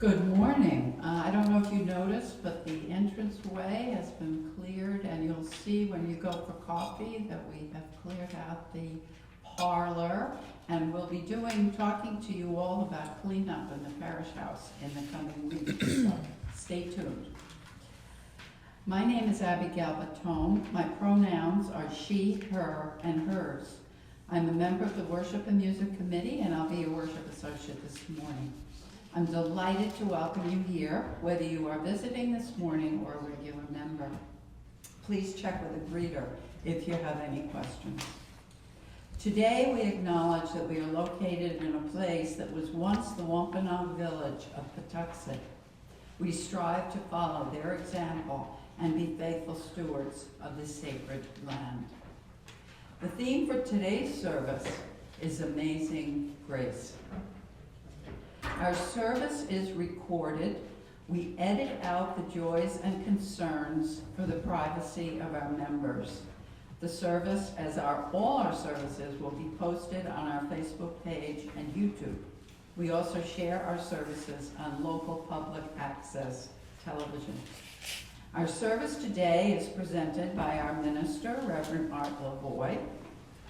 Good morning. I don't know if you noticed, but the entranceway has been cleared, and you'll see when you go for coffee that we have cleared out the parlor, and we'll be talking to you all about cleanup in the parish house in the coming weeks, so stay tuned. My name is Abigail Bottome. My pronouns are she, her, and hers. I'm a member of the Worship and Music Committee, and I'll be your worship associate this morning. I'm delighted to welcome you here, whether you are visiting this morning or a regular member. Please check with a greeter if you have any questions. Today we acknowledge that we are located in a place that was once the Wampanoag village of Patuxent. We strive to follow their example and be faithful stewards of this sacred land. The theme for today's service is Amazing Grace. Our service is recorded. We edit out the joys and concerns for the privacy of our members. The service, as all our services, will be posted on our Facebook page and YouTube. We also share our services on local public access television. Our service today is presented by our minister, Reverend Lavoie.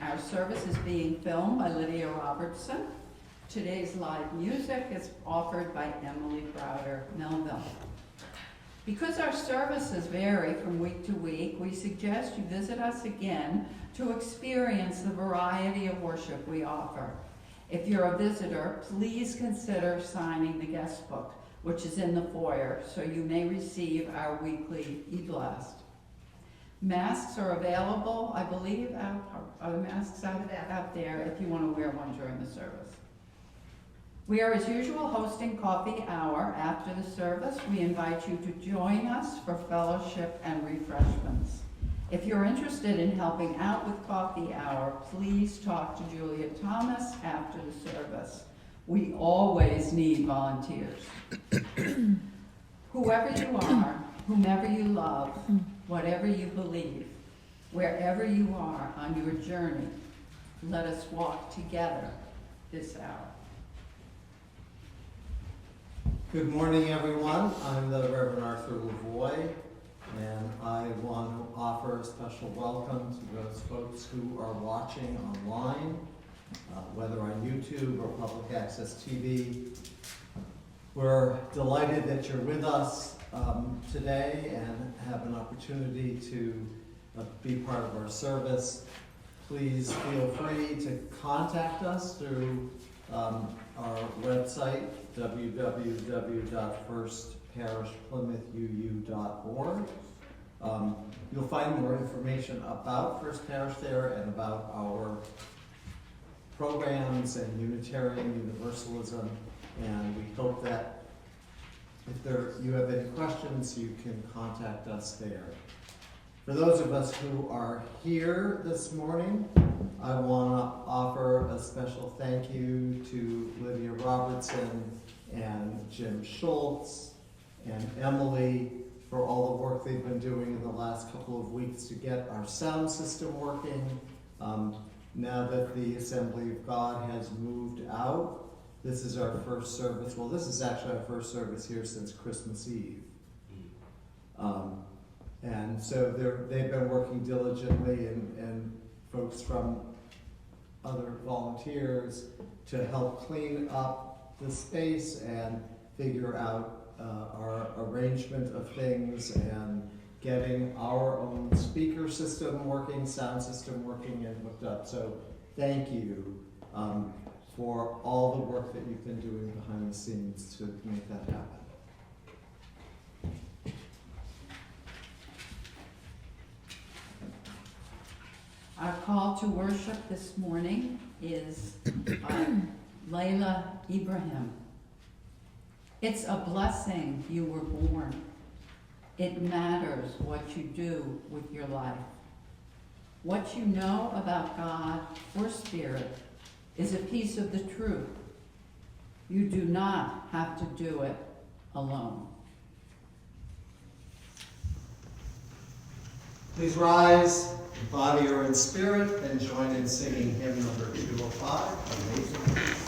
Our service is being filmed by Lydia Robertson. Today's live music is offered by Emily Browder-Melville. Because our services vary from week to week, we suggest you visit us again to experience the variety of worship we offer. If you're a visitor, please consider signing the guest book, which is in the foyer, so you may receive our weekly e-blast. Masks are available, I believe, are the masks out there if you want to wear one during the service. We are, as usual, hosting coffee hour after the service. We invite you to join us for fellowship and refreshments. If you're interested in helping out with coffee hour, please talk to Julia Thomas after the service. We always need volunteers. Whoever you are, whomever you love, whatever you believe, wherever you are on your journey, let us walk together this hour. Good morning, everyone. I'm the Reverend Arthur Lavoie, and I want to offer a special welcome to those folks who are watching online, whether on YouTube or public access TV. We're delighted that you're with us today and have an opportunity to be part of our service. Please feel free to contact us through our website, www.firstparishplymouthu.org. You'll find more information about First Parish there and about our programs and Unitarian Universalism, and we hope that if you have any questions, you can contact us there. For those of us who are here this morning, I want to offer a special thank you to Lydia Robertson and Jim Schultze and Emily for all the work they've been doing in the last couple of weeks to get our sound system working. Now that the Assembly of God has moved out, this is our first service. Well, this is actually our first service here since Christmas Eve. And so they've been working diligently, and folks from other volunteers to help clean up the space and figure out our arrangement of things and getting our own speaker system working, sound system working, and hooked up. So thank you for all the work that you've been doing behind the scenes to make that happen. Our call to worship this morning is by Layla Ibrahim. It's a blessing you were born. It matters what you do with your life. What you know about God or Spirit is a piece of the truth. You do not have to do it alone. Please rise, in body or in spirit, and join in singing hymn number 205, Amazing Grace.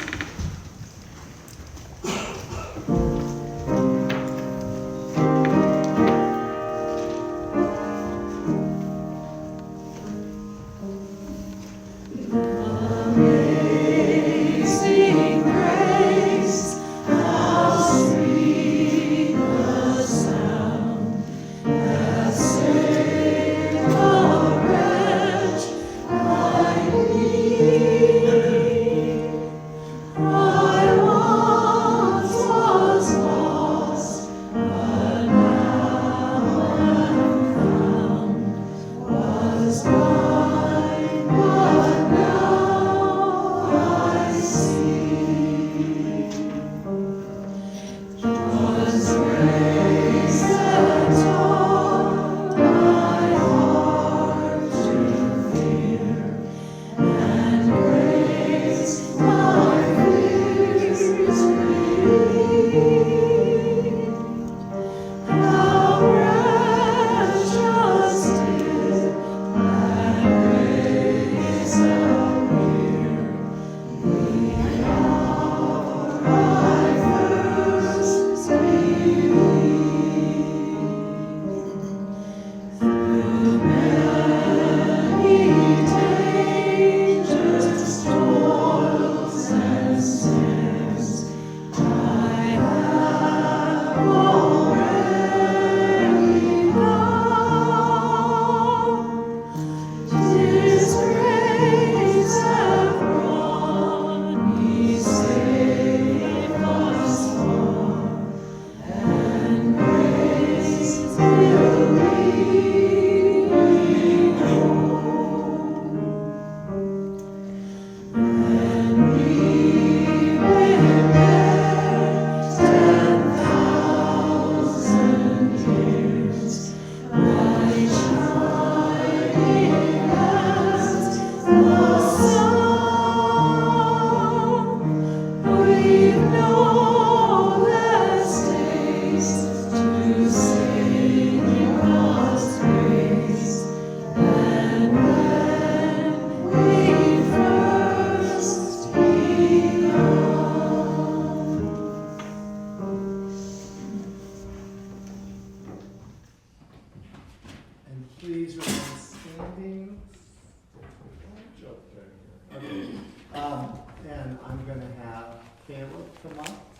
come up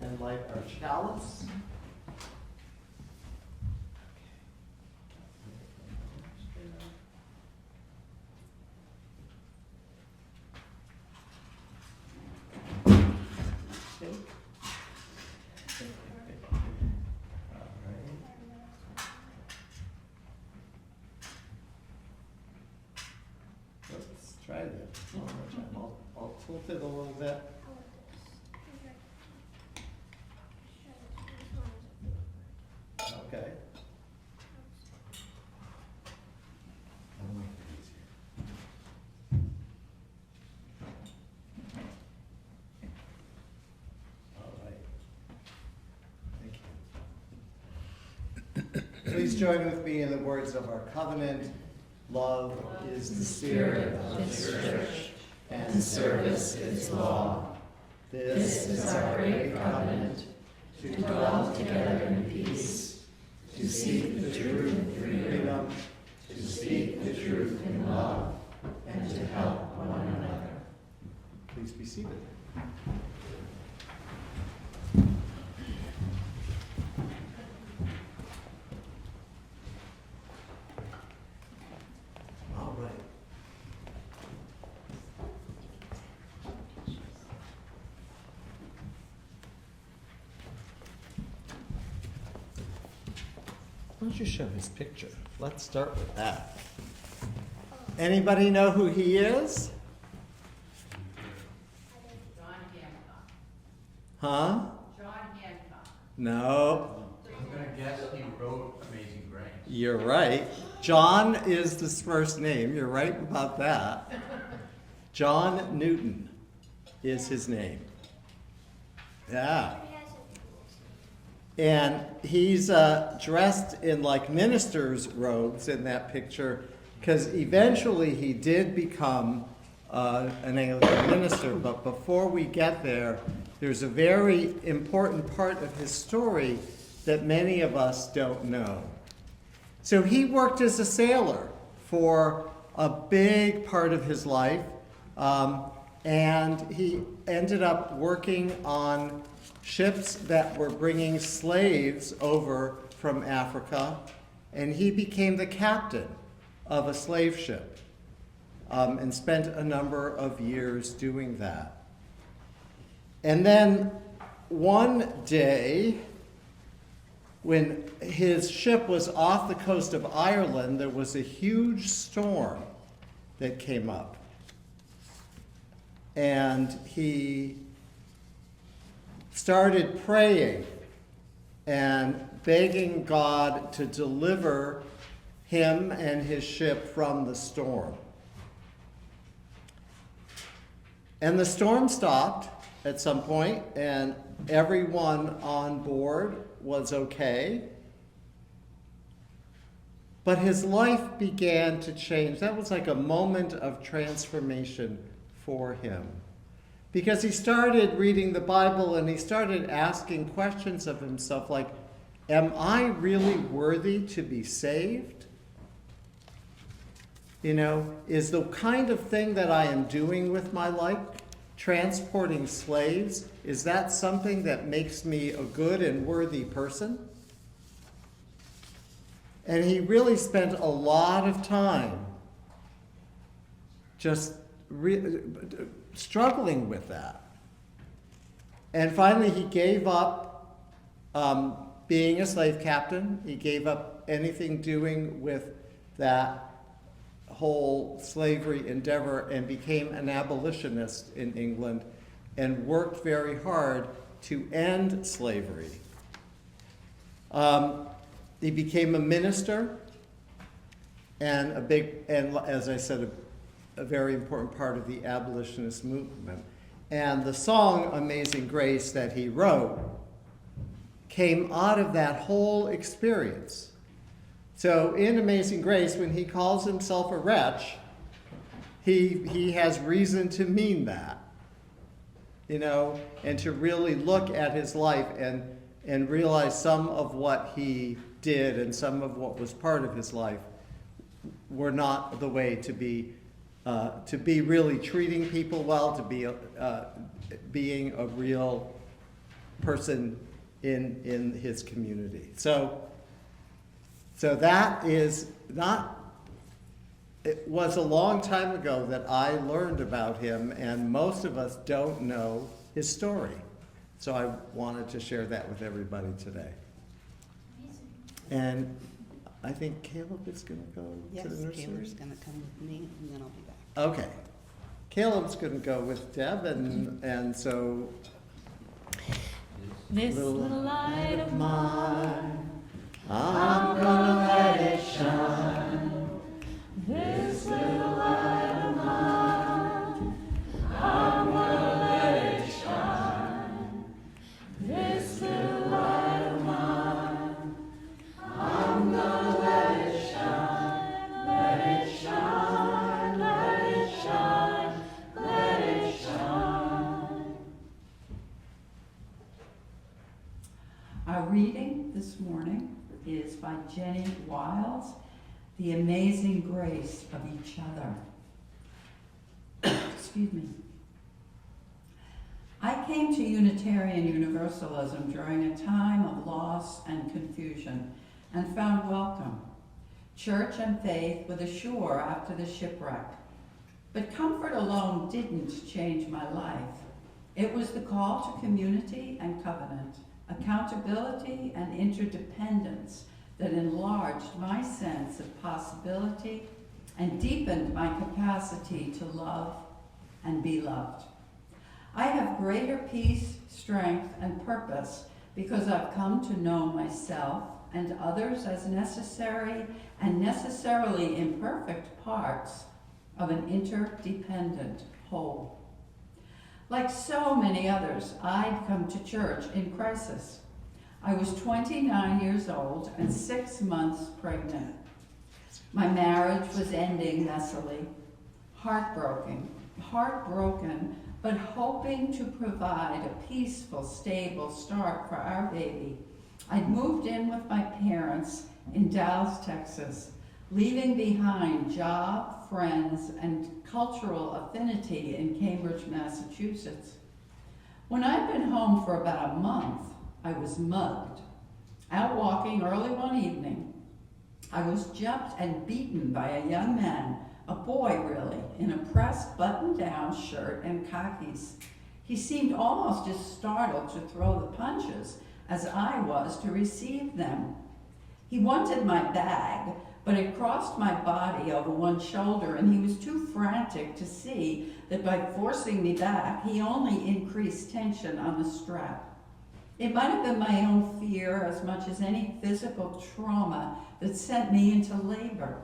and light our chalice. Let's try that one more time. I'll tilt it a little bit. Okay. I'll make it easier. All right. Thank you. Please join with me in the words of our covenant. Love is the spirit of this church, and service its law. This is our great covenant, to dwell together in peace, to seek the truth in freedom, to speak the truth in love, and to help one another. Please be seated. All right. Why don't you show his picture? Let's start with that. Anybody know who he is? John Hancock. Huh? John Hancock. No. I'm gonna guess he wrote Amazing Grace. You're right. John is his first name. You're right about that. John Newton is his name. Yeah. And he's dressed in like minister's robes in that picture because eventually he did become an Anglican minister. But before we get there, there's a very important part of his story that many of us don't know. So he worked as a sailor for a big part of his life, and he ended up working on ships that were bringing slaves over from Africa, and he became the captain of a slave ship and spent a number of years doing that. And then one day, when his ship was off the coast of Ireland, there was a huge storm that came up. And he started praying and begging God to deliver him and his ship from the storm. And the storm stopped at some point, and everyone on board was okay. But his life began to change. That was like a moment of transformation for him. Because he started reading the Bible and he started asking questions of himself like, am I really worthy to be saved? You know, is the kind of thing that I am doing with my life, transporting slaves, is that something that makes me a good and worthy person? And he really spent a lot of time just struggling with that. And finally he gave up being a slave captain. He gave up anything doing with that whole slavery endeavor and became an abolitionist in England and worked very hard to end slavery. He became a minister and as I said, a very important part of the abolitionist movement. And the song Amazing Grace that he wrote came out of that whole experience. So in Amazing Grace, when he calls himself a wretch, he has reason to mean that, you know, and to really look at his life and realize some of what he did and some of what was part of his life were not the way to be to be really treating people well, to be being a real person in his community. So that is not. It was a long time ago that I learned about him, and most of us don't know his story. So I wanted to share that with everybody today. Amazing. And I think Caleb is going to go to the nursery. Yes, Caleb's going to come with me, and then I'll be back. Okay. Caleb's going to go with Deb, and so. This little light of mine, I'm gonna let it shine. this little light of mine, I'm gonna let it shine. This little light of mine, I'm gonna let it shine. Let it shine, let it shine, let it shine. Our reading this morning is by Jenny Wiles, The Amazing Grace of Each Other. Excuse me. I came to Unitarian Universalism during a time of loss and confusion and found welcome. Church and faith were the shore after the shipwreck. But comfort alone didn't change my life. It was the call to community and covenant, accountability and interdependence that enlarged my sense of possibility and deepened my capacity to love and be loved. I have greater peace, strength, and purpose because I've come to know myself and others as necessary and necessarily imperfect parts of an interdependent whole. Like so many others, I'd come to church in crisis. I was 29 years old and 6 months pregnant. My marriage was ending messily, heartbroken, but hoping to provide a peaceful, stable start for our baby. I'd moved in with my parents in Dallas, Texas, leaving behind job, friends, and cultural affinity in Cambridge, Massachusetts. When I'd been home for about a month, I was mugged. Out walking early one evening, I was jumped and beaten by a young man, a boy really, in a pressed button-down shirt and khakis. He seemed almost as startled to throw the punches as I was to receive them. He wanted my bag, but it crossed my body over one shoulder, and he was too frantic to see that by forcing me back, he only increased tension on the strap. It might have been my own fear as much as any physical trauma that sent me into labor.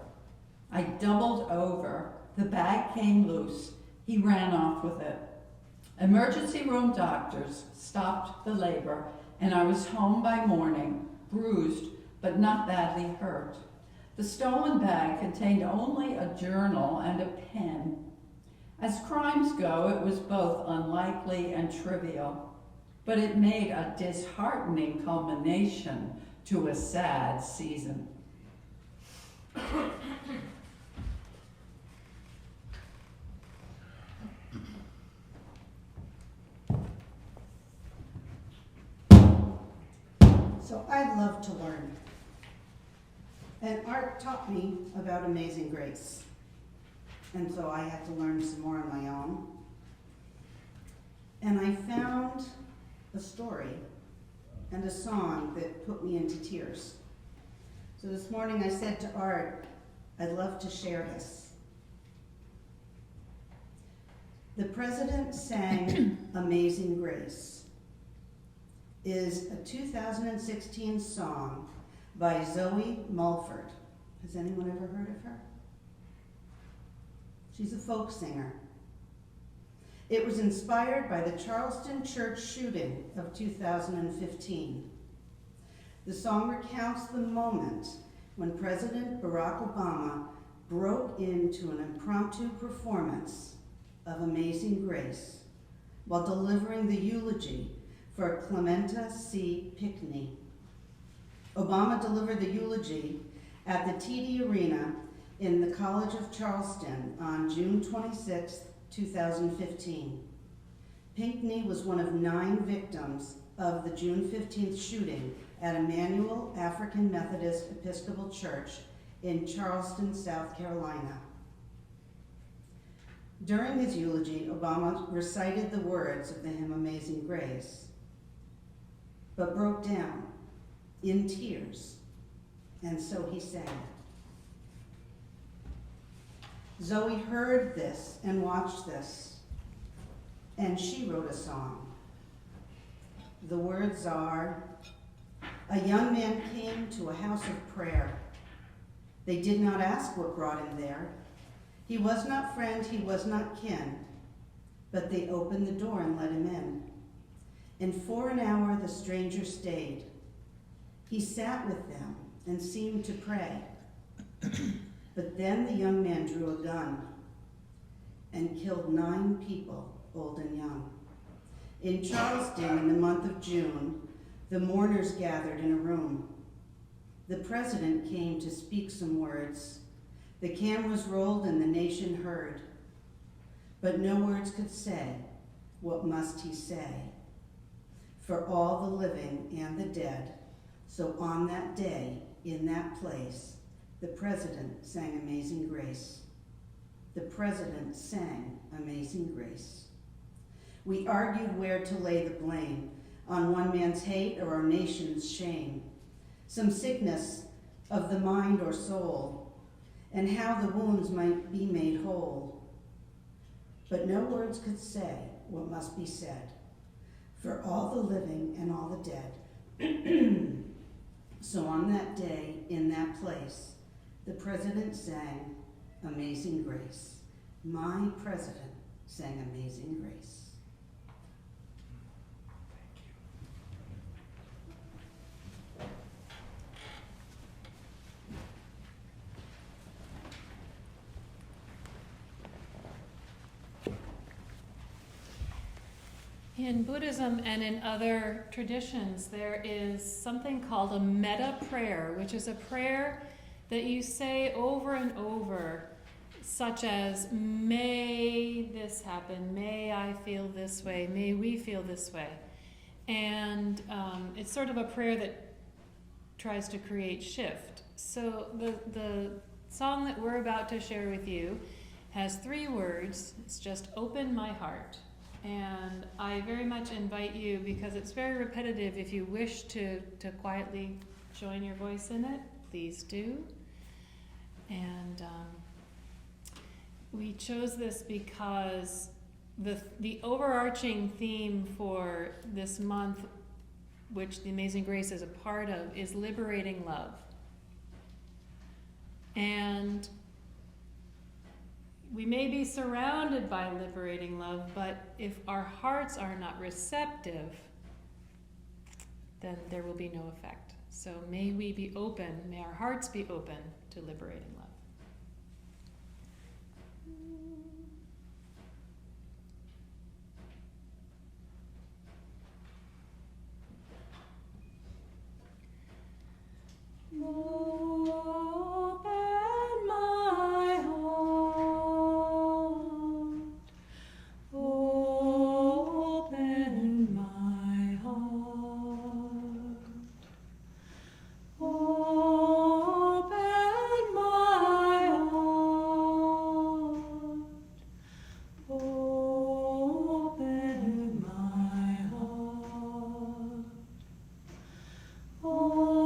I doubled over, the bag came loose, he ran off with it. Emergency room doctors stopped the labor, and I was home by morning, bruised but not badly hurt. The stolen bag contained only a journal and a pen. As crimes go, it was both unlikely and trivial, but it made a disheartening culmination to a sad season. So I love to learn. And Art taught me about Amazing Grace. And so I had to learn some more on my own. And I found a story and a song that put me into tears. So this morning I said to Art, I'd love to share this. The President Sang Amazing Grace is a 2016 song by Zoe Mulford. Has anyone ever heard of her? She's a folk singer. It was inspired by the Charleston church shooting of 2015. The song recounts the moment when President Barack Obama broke into an impromptu performance of Amazing Grace while delivering the eulogy for Clementa C. Pinckney. Obama delivered the eulogy at the TD Arena in the College of Charleston on June 26, 2015. Pinckney was one of 9 victims of the June 15th shooting at Emmanuel African Methodist Episcopal Church in Charleston, South Carolina. During his eulogy, Obama recited the words of the hymn Amazing Grace, but broke down in tears, and so he sang it. Zoe heard this and watched this, and she wrote a song. The words are, "A young man came to a house of prayer. They did not ask what brought him there. He was not friend, he was not kin, but they opened the door and let him in. And for an hour the stranger stayed. He sat with them and seemed to pray. But then the young man drew a gun and killed 9 people, old and young. In Charleston, in the month of June, the mourners gathered in a room. The president came to speak some words. The cameras rolled and the nation heard. But no words could say, what must he say? For all the living and the dead. So on that day, in that place, the president sang Amazing Grace. The president sang Amazing Grace. We argued where to lay the blame, on one man's hate or our nation's shame, some sickness of the mind or soul, and how the wounds might be made whole. But no words could say what must be said, for all the living and all the dead. So on that day, in that place, the president sang Amazing Grace. My president sang Amazing Grace. In Buddhism and in other traditions, there is something called a metta prayer, which is a prayer that you say over and over, such as, may this happen, may I feel this way, may we feel this way. And it's sort of a prayer that tries to create shift. So the song that we're about to share with you has 3 words. It's just open my heart. And I very much invite you, because it's very repetitive, if you wish to quietly join your voice in it, please do. And we chose this because the overarching theme for this month, which the Amazing Grace is a part of, is liberating love. And we may be surrounded by liberating love, but if our hearts are not receptive, then there will be no effect. So may we be open, may our hearts be open to liberating love. Open my heart, open my heart, open my heart, open my heart. Open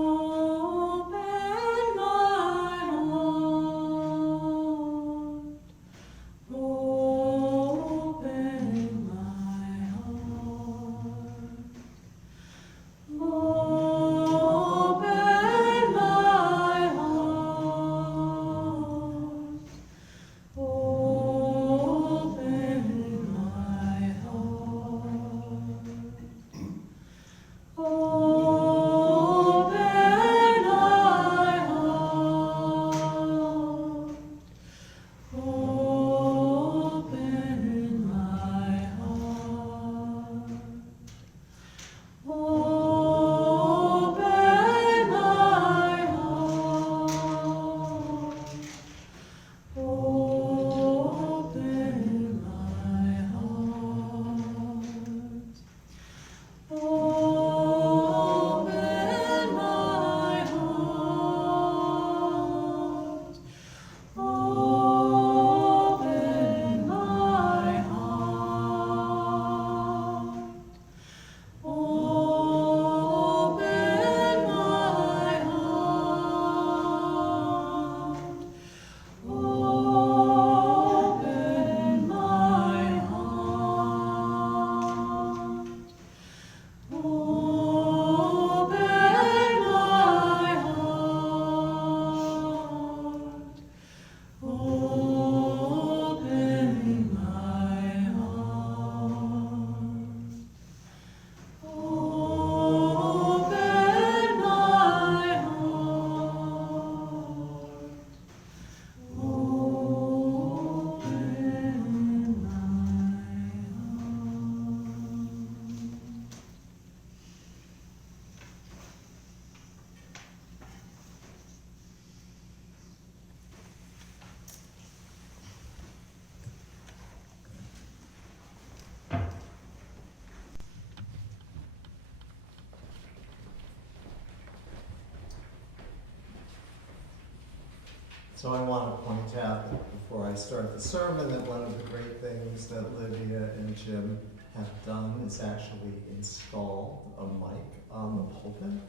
So I want to point out that before I start the sermon that one of the great things that Lydia and Jim have done is actually installed a mic on the pulpit,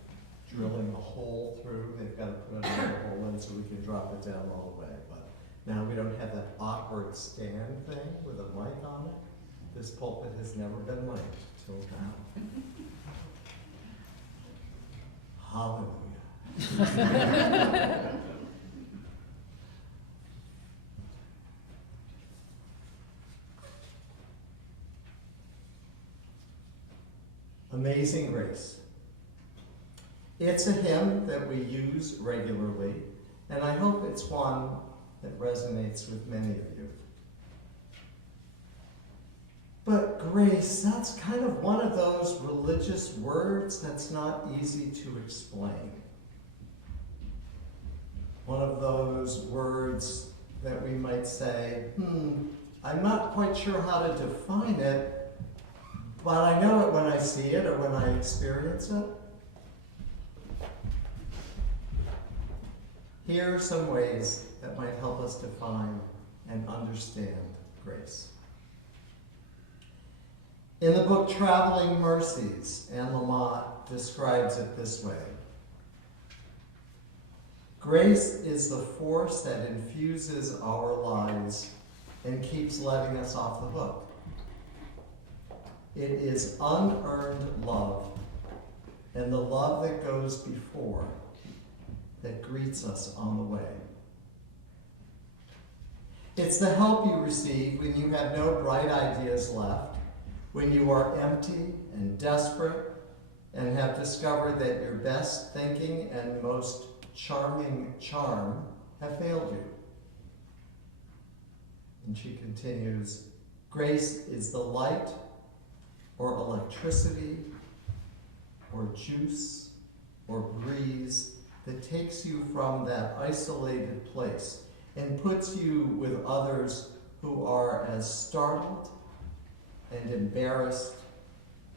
drilling a hole through. They've got to put another hole in so we can drop it down all the way. But now we don't have that awkward stand thing with a mic on it. This pulpit has never been mic'd till now. Hallelujah. Amazing Grace. It's a hymn that we use regularly, and I hope it's one that resonates with many of you. But grace, that's kind of one of those religious words that's not easy to explain. One of those words that we might say, I'm not quite sure how to define it, but I know it when I see it or when I experience it. Here are some ways that might help us define and understand grace. In the book Traveling Mercies, Anne Lamott describes it this way. Grace is the force that infuses our lives and keeps letting us off the hook. It is unearned love, and the love that goes before, that greets us on the way. It's the help you receive when you have no bright ideas left, when you are empty and desperate and have discovered that your best thinking and most charming charm have failed you. And she continues, grace is the light or electricity or juice or breeze that takes you from that isolated place and puts you with others who are as startled and embarrassed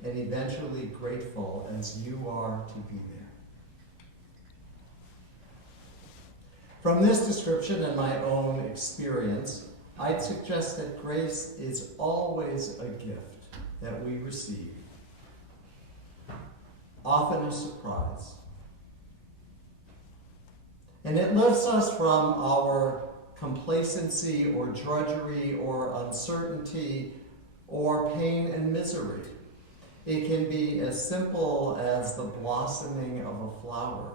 and eventually grateful as you are to be there. From this description and my own experience, I'd suggest that grace is always a gift that we receive, often a surprise. And it lifts us from our complacency or drudgery or uncertainty or pain and misery. It can be as simple as the blossoming of a flower,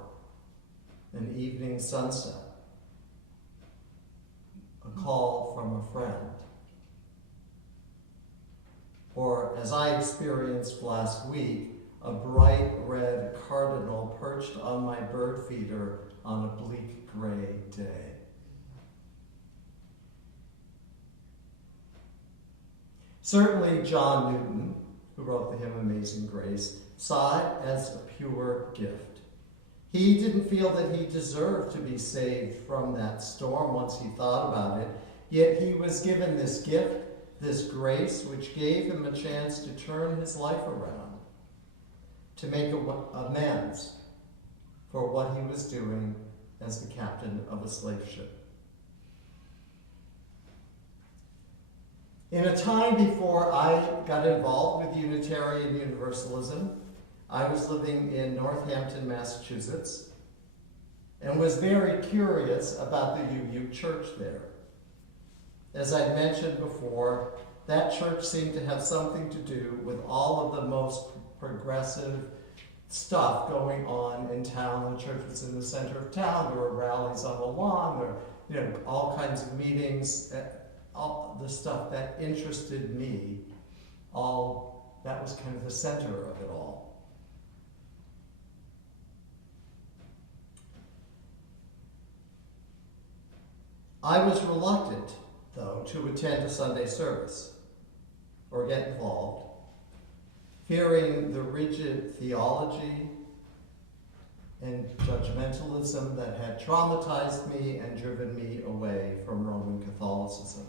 an evening sunset, a call from a friend, or, as I experienced last week, a bright red cardinal perched on my bird feeder on a bleak gray day. Certainly John Newton, who wrote the hymn Amazing Grace, saw it as a pure gift. He didn't feel that he deserved to be saved from that storm once he thought about it, yet he was given this gift, this grace, which gave him a chance to turn his life around, to make amends for what he was doing as the captain of a slave ship. In a time before I got involved with Unitarian Universalism, I was living in Northampton, Massachusetts, and was very curious about the UU church there. As I mentioned before, that church seemed to have something to do with all of the most progressive stuff going on in town. The church was in the center of town. There were rallies on the lawn. There were, all kinds of meetings. All the stuff that interested me, that was kind of the center of it all. I was reluctant, though, to attend a Sunday service or get involved, fearing the rigid theology and judgmentalism that had traumatized me and driven me away from Roman Catholicism.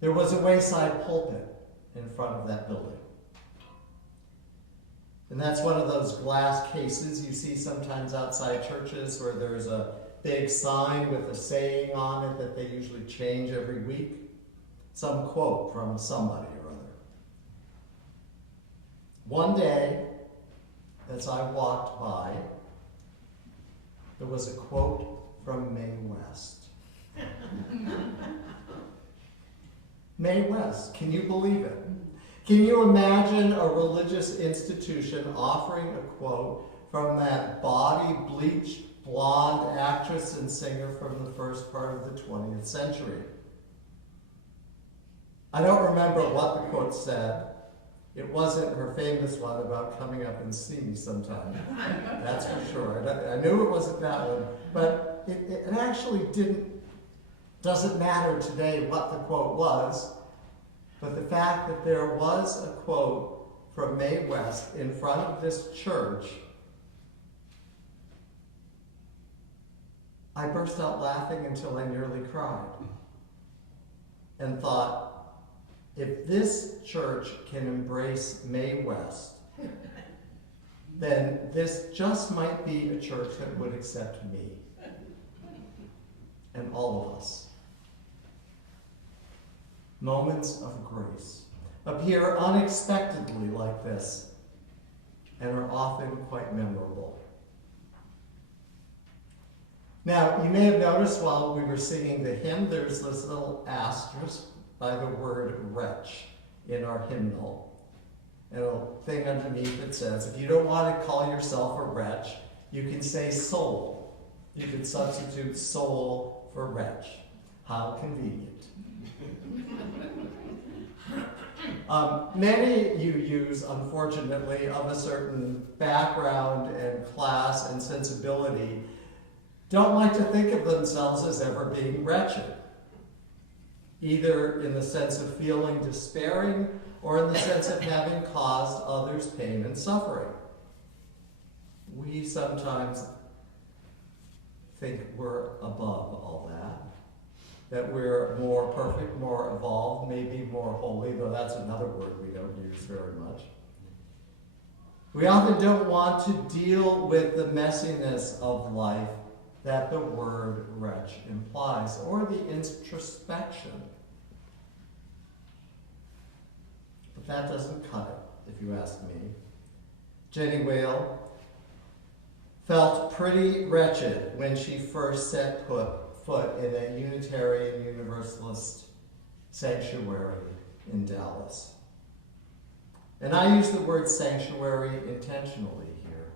There was a wayside pulpit in front of that building. And that's one of those glass cases you see sometimes outside churches where there's a big sign with a saying on it that they usually change every week. Some quote from somebody or other. One day, as I walked by, there was a quote from Mae West. Mae West, can you believe it? Can you imagine a religious institution offering a quote from that body bleached blonde actress and singer from the first part of the 20th century? I don't remember what the quote said. It wasn't her famous one about coming up and see me sometime. That's for sure. I knew it wasn't that one, but it actually doesn't matter today what the quote was, but the fact that there was a quote from Mae West in front of this church, I burst out laughing until I nearly cried and thought, if this church can embrace Mae West, then this just might be a church that would accept me and all of us. Moments of grace appear unexpectedly like this and are often quite memorable. Now, you may have noticed while we were singing the hymn, there's this little asterisk by the word wretch in our hymnal. And a thing underneath it says, if you don't want to call yourself a wretch, you can say soul. You can substitute soul for wretch. How convenient. Many you use, unfortunately, of a certain background and class and sensibility don't like to think of themselves as ever being wretched, either in the sense of feeling despairing or in the sense of having caused others pain and suffering. We sometimes think we're above all that we're more perfect, more evolved, maybe more holy, though that's another word we don't use very much. We often don't want to deal with the messiness of life that the word wretch implies, or the introspection. But that doesn't cut it, if you ask me. Jenny Whale felt pretty wretched when she first set foot in a Unitarian Universalist sanctuary in Dallas. And I use the word sanctuary intentionally here,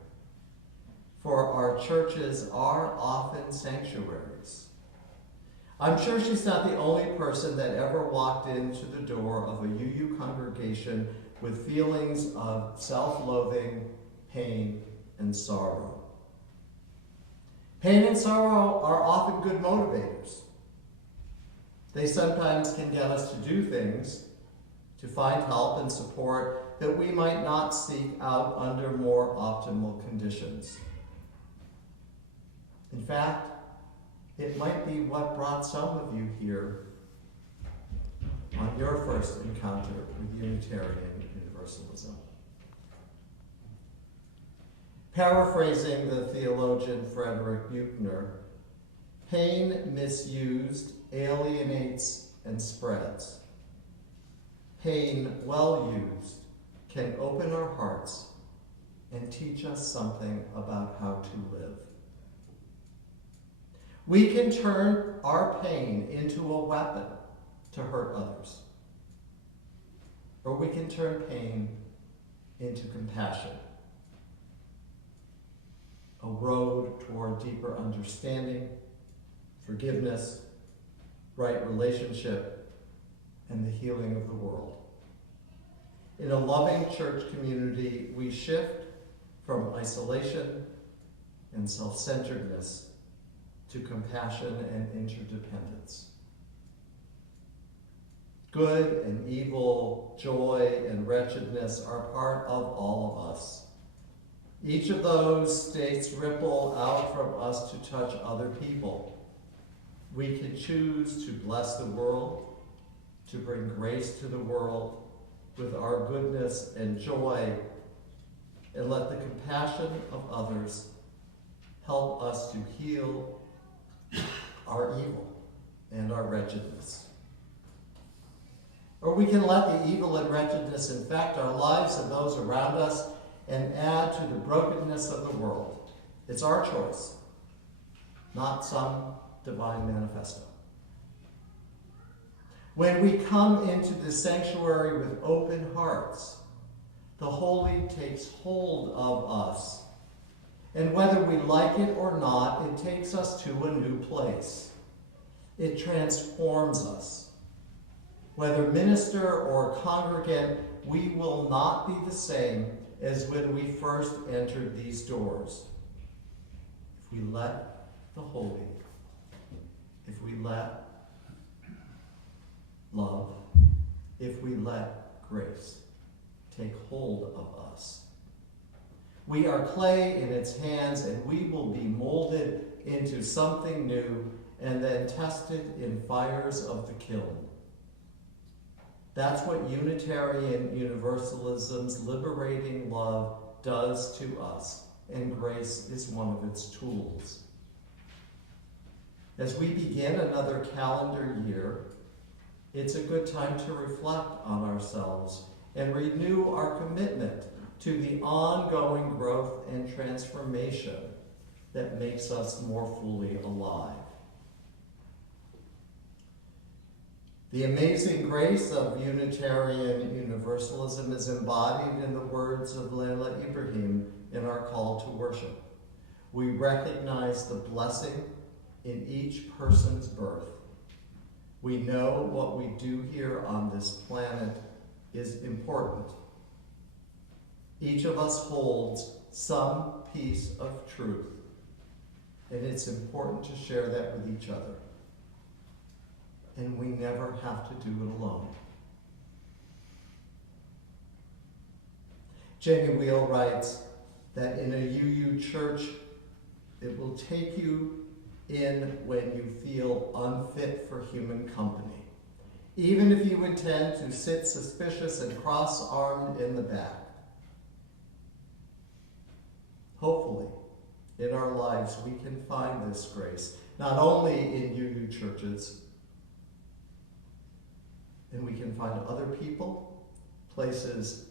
for our churches are often sanctuaries. I'm sure she's not the only person that ever walked into the door of a UU congregation with feelings of self-loathing, pain, and sorrow. Pain and sorrow are often good motivators. They sometimes can get us to do things, to find help and support that we might not seek out under more optimal conditions. In fact, it might be what brought some of you here on your first encounter with Unitarian Universalism. Paraphrasing the theologian Frederick Buechner, pain misused alienates and spreads. Pain well used can open our hearts and teach us something about how to live. We can turn our pain into a weapon to hurt others. Or we can turn pain into compassion, a road toward deeper understanding, forgiveness, right relationship, and the healing of the world. In a loving church community, we shift from isolation and self-centeredness to compassion and interdependence. Good and evil, joy and wretchedness are part of all of us. Each of those states ripple out from us to touch other people. We can choose to bless the world, to bring grace to the world with our goodness and joy, and let the compassion of others help us to heal our evil and our wretchedness. Or we can let the evil and wretchedness infect our lives and those around us and add to the brokenness of the world. It's our choice, not some divine manifesto. When we come into the sanctuary with open hearts, the holy takes hold of us. And whether we like it or not, it takes us to a new place. It transforms us. Whether minister or congregant, we will not be the same as when we first entered these doors. If we let the holy, if we let love, if we let grace take hold of us. We are clay in its hands, and we will be molded into something new and then tested in fires of the kiln. That's what Unitarian Universalism's liberating love does to us, and grace is one of its tools. As we begin another calendar year, it's a good time to reflect on ourselves and renew our commitment to the ongoing growth and transformation that makes us more fully alive. The amazing grace of Unitarian Universalism is embodied in the words of Leila Ibrahim in our call to worship. We recognize the blessing in each person's birth. We know what we do here on this planet is important. Each of us holds some piece of truth, and it's important to share that with each other. And we never have to do it alone. Jamie Wheel writes that in a UU church, it will take you in when you feel unfit for human company, even if you intend to sit suspicious and cross-armed in the back. Hopefully, in our lives, we can find this grace, not only in UU churches, and we can find other people, places,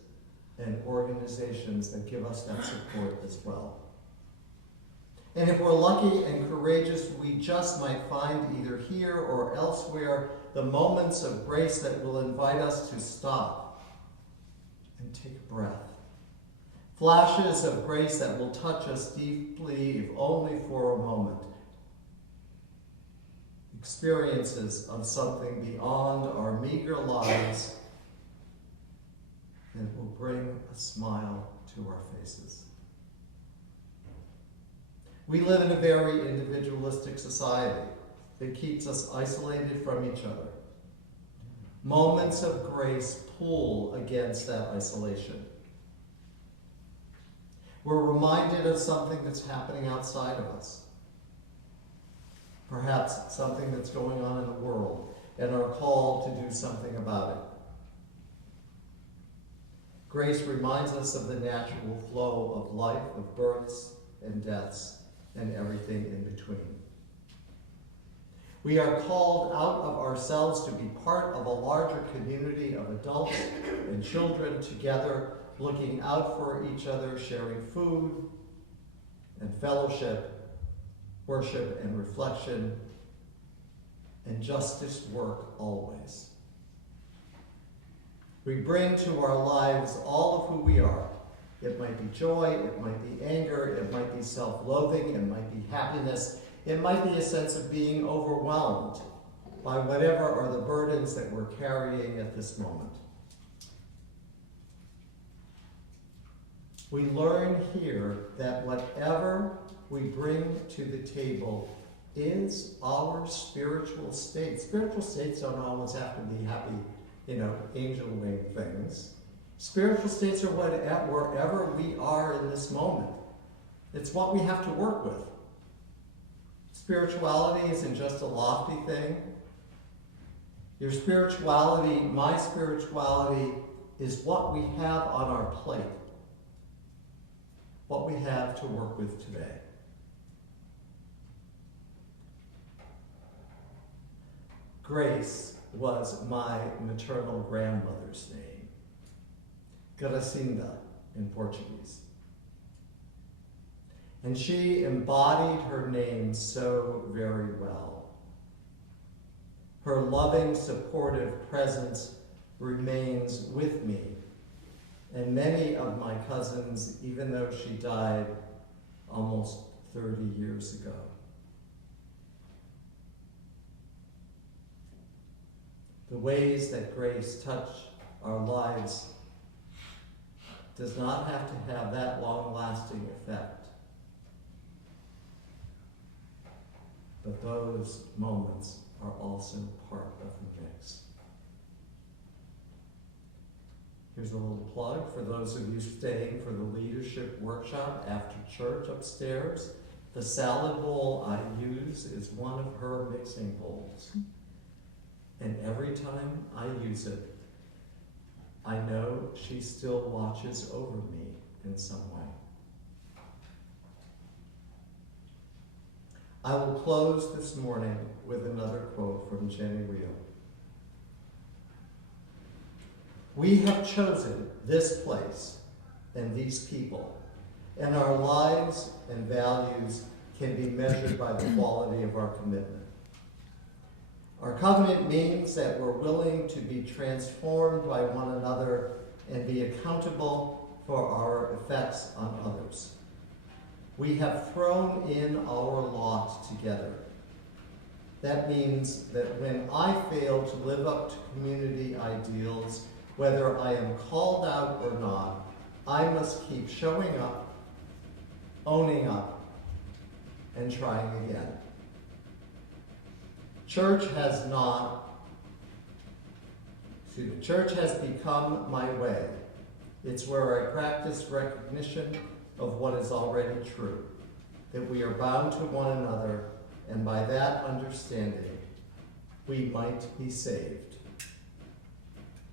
and organizations that give us that support as well. And if we're lucky and courageous, we just might find either here or elsewhere the moments of grace that will invite us to stop and take a breath. Flashes of grace that will touch us deeply, if only for a moment. Experiences of something beyond our meager lives that will bring a smile to our faces. We live in a very individualistic society that keeps us isolated from each other. Moments of grace pull against that isolation. We're reminded of something that's happening outside of us. Perhaps something that's going on in the world, and are called to do something about it. Grace reminds us of the natural flow of life, of births and deaths, and everything in between. We are called out of ourselves to be part of a larger community of adults and children together, looking out for each other, sharing food and fellowship, worship and reflection, and justice work always. We bring to our lives all of who we are. It might be joy, it might be anger, it might be self-loathing, it might be happiness, it might be a sense of being overwhelmed by whatever are the burdens that we're carrying at this moment. We learn here that whatever we bring to the table is our spiritual state. Spiritual states don't always have to be happy, angel wing things. Spiritual states are wherever we are in this moment. It's what we have to work with. Spirituality isn't just a lofty thing. Your spirituality, my spirituality, is what we have on our plate. What we have to work with today. Grace was my maternal grandmother's name, Gracinda in Portuguese. And she embodied her name so very well. Her loving, supportive presence remains with me and many of my cousins, even though she died almost 30 years ago. The ways that grace touched our lives does not have to have that long-lasting effect. But those moments are also part of the mix. Here's a little plug for those of you staying for the leadership workshop after church upstairs. The salad bowl I use is one of her mixing bowls. And every time I use it, I know she still watches over me in some way. I will close this morning with another quote from Jenny Reel. We have chosen this place and these people, and our lives and values can be measured by the quality of our commitment. Our covenant means that we're willing to be transformed by one another and be accountable for our effects on others. We have thrown in our lot together. That means that when I fail to live up to community ideals, whether I am called out or not, I must keep showing up, owning up, and trying again. Church has become my way. It's where I practice recognition of what is already true, that we are bound to one another, and by that understanding, we might be saved.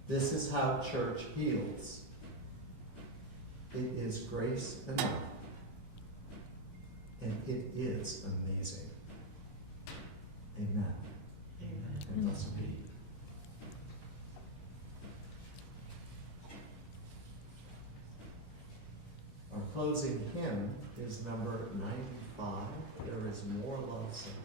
This is how church heals. It is grace enough, and it is amazing. Amen. Amen. And thus be. Our closing hymn is number 95. There is more love somewhere.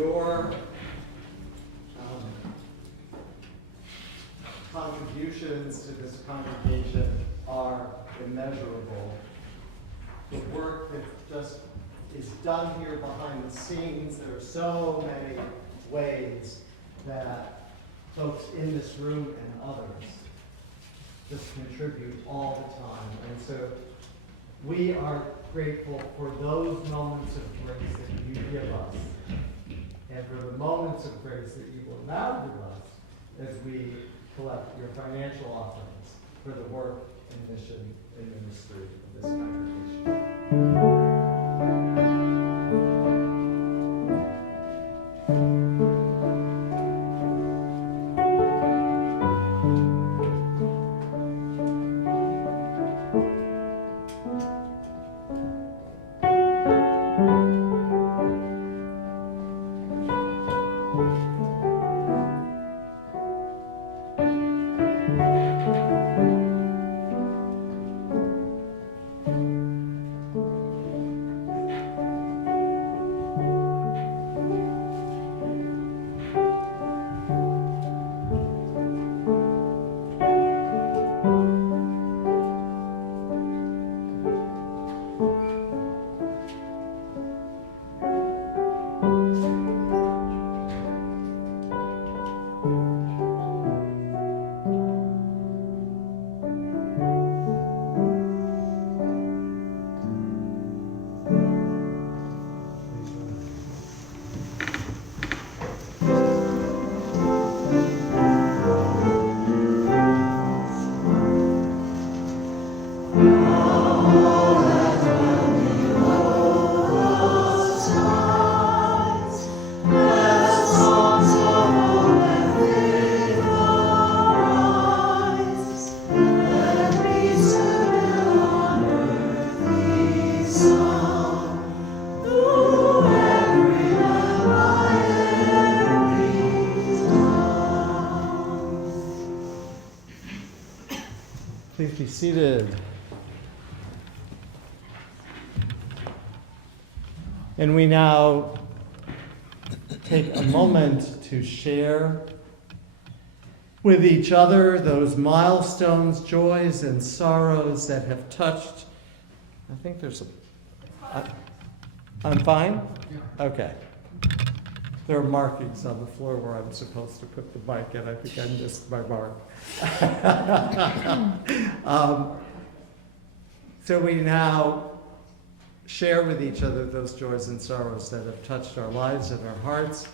Your contributions to this congregation are immeasurable. The work that just is done here behind the scenes, there are so many ways that folks in this room and others just contribute all the time. And so we are grateful for those moments of grace that you give us, and for the moments of grace that you will now give us as we collect your financial offerings for the work and mission and ministry of this congregation. Please be seated. And we now take a moment to share with each other those milestones, joys, and sorrows that have touched. I think there's I'm fine? Okay. There are markings on the floor where I'm supposed to put the mic, and I think I missed my mark. So we now share with each other those joys and sorrows that have touched our lives and our hearts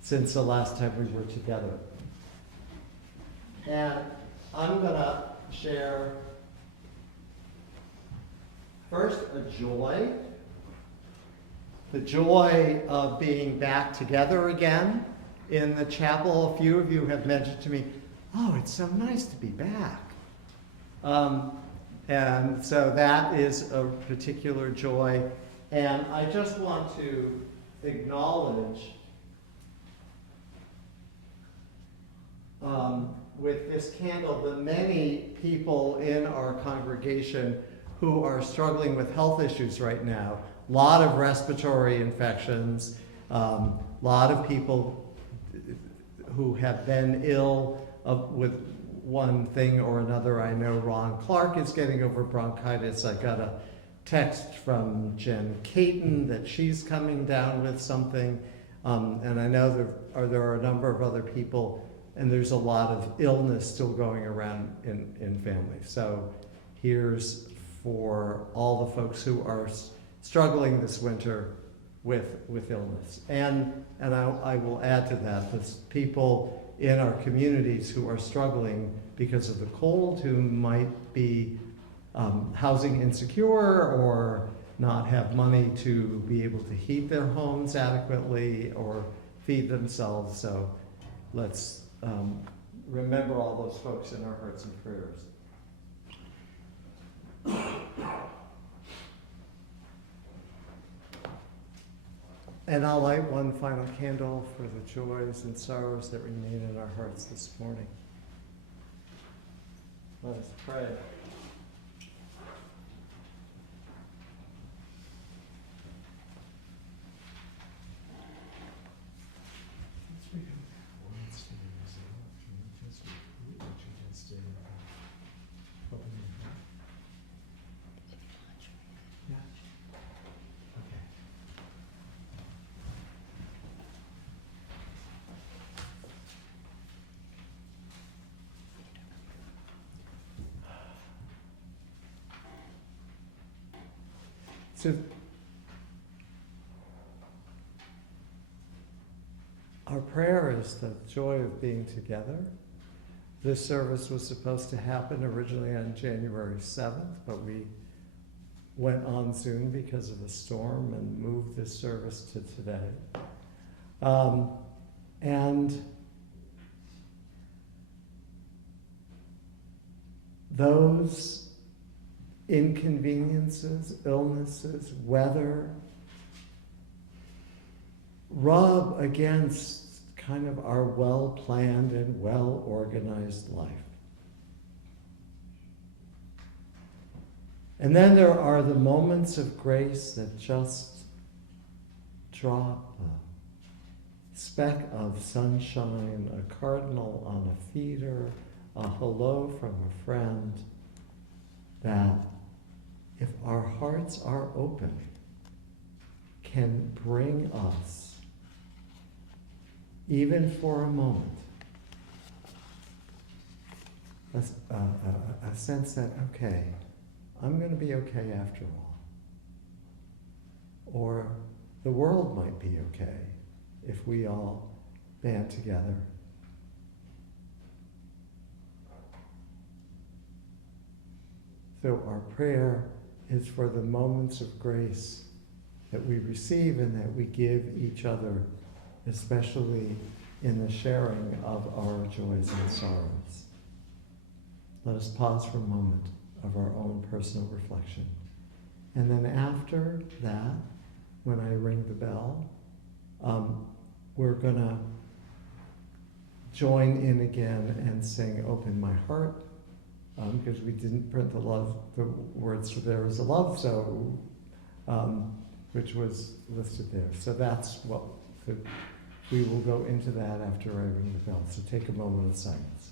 since the last time we were together. And I'm going to share first a joy. The joy of being back together again in the chapel. A few of you have mentioned to me, oh, it's so nice to be back. And so that is a particular joy. And I just want to acknowledge with this candle the many people in our congregation who are struggling with health issues right now. A lot of respiratory infections, a lot of people who have been ill with one thing or another. I know Ron Clark is getting over bronchitis. I got a text from Jen Caton that she's coming down with something. And I know there are a number of other people, and there's a lot of illness still going around in families. So here's for all the folks who are struggling this winter with illness. And I will add to that, there's people in our communities who are struggling because of the cold, who might be housing insecure or not have money to be able to heat their homes adequately or feed themselves. So let's remember all those folks in our hearts and prayers. And I'll light one final candle for the joys and sorrows that remain in our hearts this morning. Let us pray. So our prayer is the joy of being together. This service was supposed to happen originally on January 7th, but we went on Zoom because of the storm and moved this service to today. And those inconveniences, illnesses, weather, rub against kind of our well-planned and well-organized life. And then there are the moments of grace that just drop a speck of sunshine, a cardinal on a feeder, a hello from a friend, that if our hearts are open, can bring us, even for a moment, a sense that, okay, I'm going to be okay after all. Or the world might be okay if we all band together. So our prayer is for the moments of grace that we receive and that we give each other, especially in the sharing of our joys and sorrows. Let us pause for a moment of our own personal reflection. And then after that, when I ring the bell, we're going to join in again and sing Open My Heart, because we didn't print the words for There Is a Love, so, which was listed there. So that's what, we will go into that after I ring the bell. So take a moment of silence.